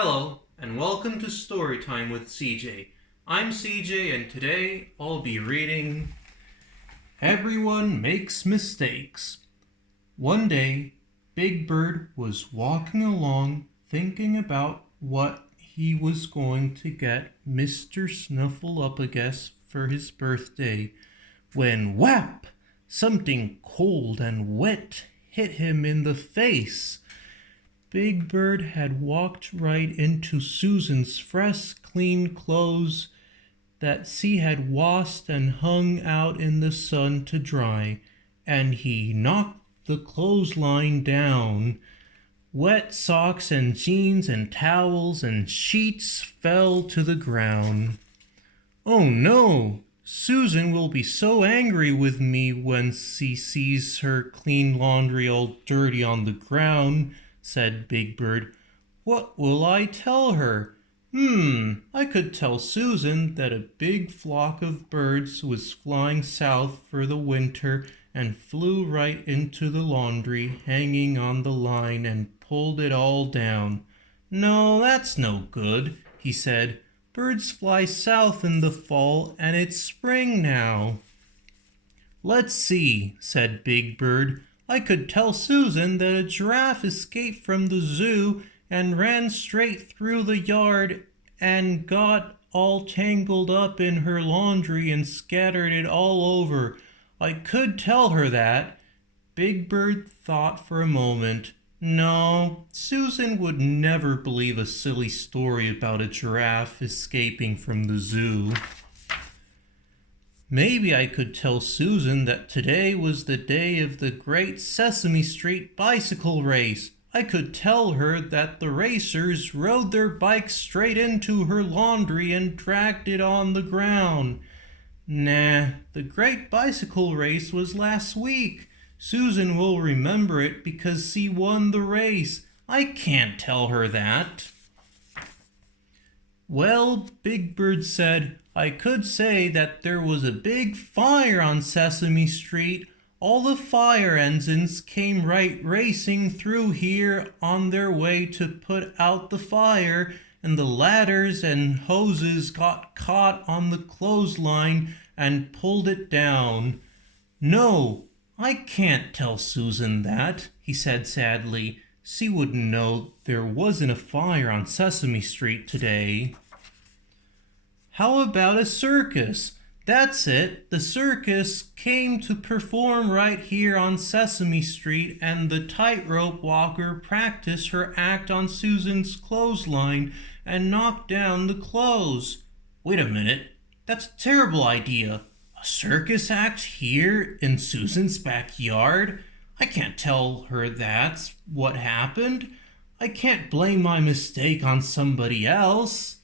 Hello, and welcome to Storytime with CJ. I'm CJ, and today I'll be reading Everyone Makes Mistakes. One day, Big Bird was walking along thinking about what he was going to get Mr. Snuffleupagus for his birthday when whap! Something cold and wet hit him in the face. Big Bird had walked right into Susan's fresh, clean clothes that she had washed and hung out in the sun to dry, and he knocked the clothesline down. Wet socks and jeans and towels and sheets fell to the ground. Oh no! Susan will be so angry with me when she sees her clean laundry all dirty on the ground, said Big Bird. What will I tell her? I could tell Susan that a big flock of birds was flying south for the winter and flew right into the laundry hanging on the line and pulled it all down. No, that's no good, he said. Birds fly south in the fall and it's spring now. Let's see, said Big Bird. I could tell Susan that a giraffe escaped from the zoo and ran straight through the yard and got all tangled up in her laundry and scattered it all over. I could tell her that. Big Bird thought for a moment. No, Susan would never believe a silly story about a giraffe escaping from the zoo. Maybe I could tell Susan that today was the day of the Great Sesame Street bicycle race. I could tell her that the racers rode their bikes straight into her laundry and dragged it on the ground. Nah, the Great Bicycle Race was last week. Susan will remember it because she won the race. I can't tell her that. Well, Big Bird said, I could say that there was a big fire on Sesame Street. All the fire engines came right racing through here on their way to put out the fire, and the ladders and hoses got caught on the clothesline and pulled it down. No, I can't tell Susan that, he said sadly. She wouldn't know there wasn't a fire on Sesame Street today. How about a circus? That's it. The circus came to perform right here on Sesame Street, and the tightrope walker practiced her act on Susan's clothesline and knocked down the clothes. Wait a minute. That's a terrible idea. A circus act here in Susan's backyard? I can't tell her that's what happened. I can't blame my mistake on somebody else.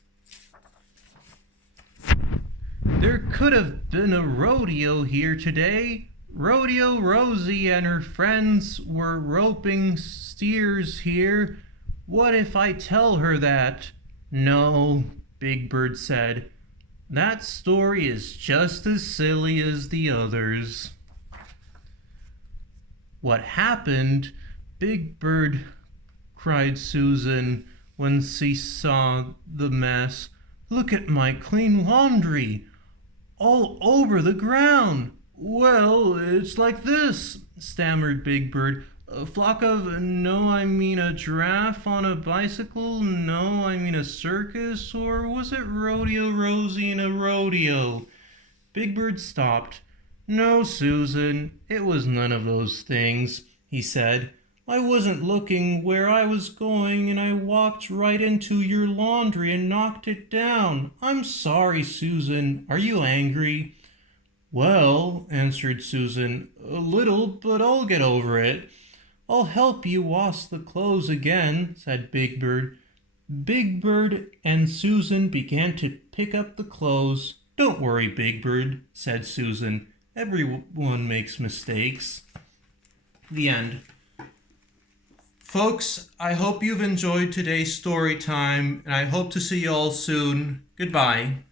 There could have been a rodeo here today. Rodeo Rosie and her friends were roping steers here. What if I tell her that? No, Big Bird said. That story is just as silly as the others. What happened? Big Bird, cried Susan when she saw the mess. Look at my clean laundry, all over the ground. Well, it's like this, stammered Big Bird. A flock of, no, I mean a giraffe on a bicycle, no, I mean a circus, or was it Rodeo Rosie in a rodeo? Big Bird stopped. No, Susan, it was none of those things, he said. I wasn't looking where I was going, and I walked right into your laundry and knocked it down. I'm sorry, Susan. Are you angry? Well, answered Susan, a little, but I'll get over it. I'll help you wash the clothes again, said Big Bird. Big Bird and Susan began to pick up the clothes. Don't worry, Big Bird, said Susan. Everyone makes mistakes. The end. Folks, I hope you've enjoyed today's story time, and I hope to see you all soon. Goodbye.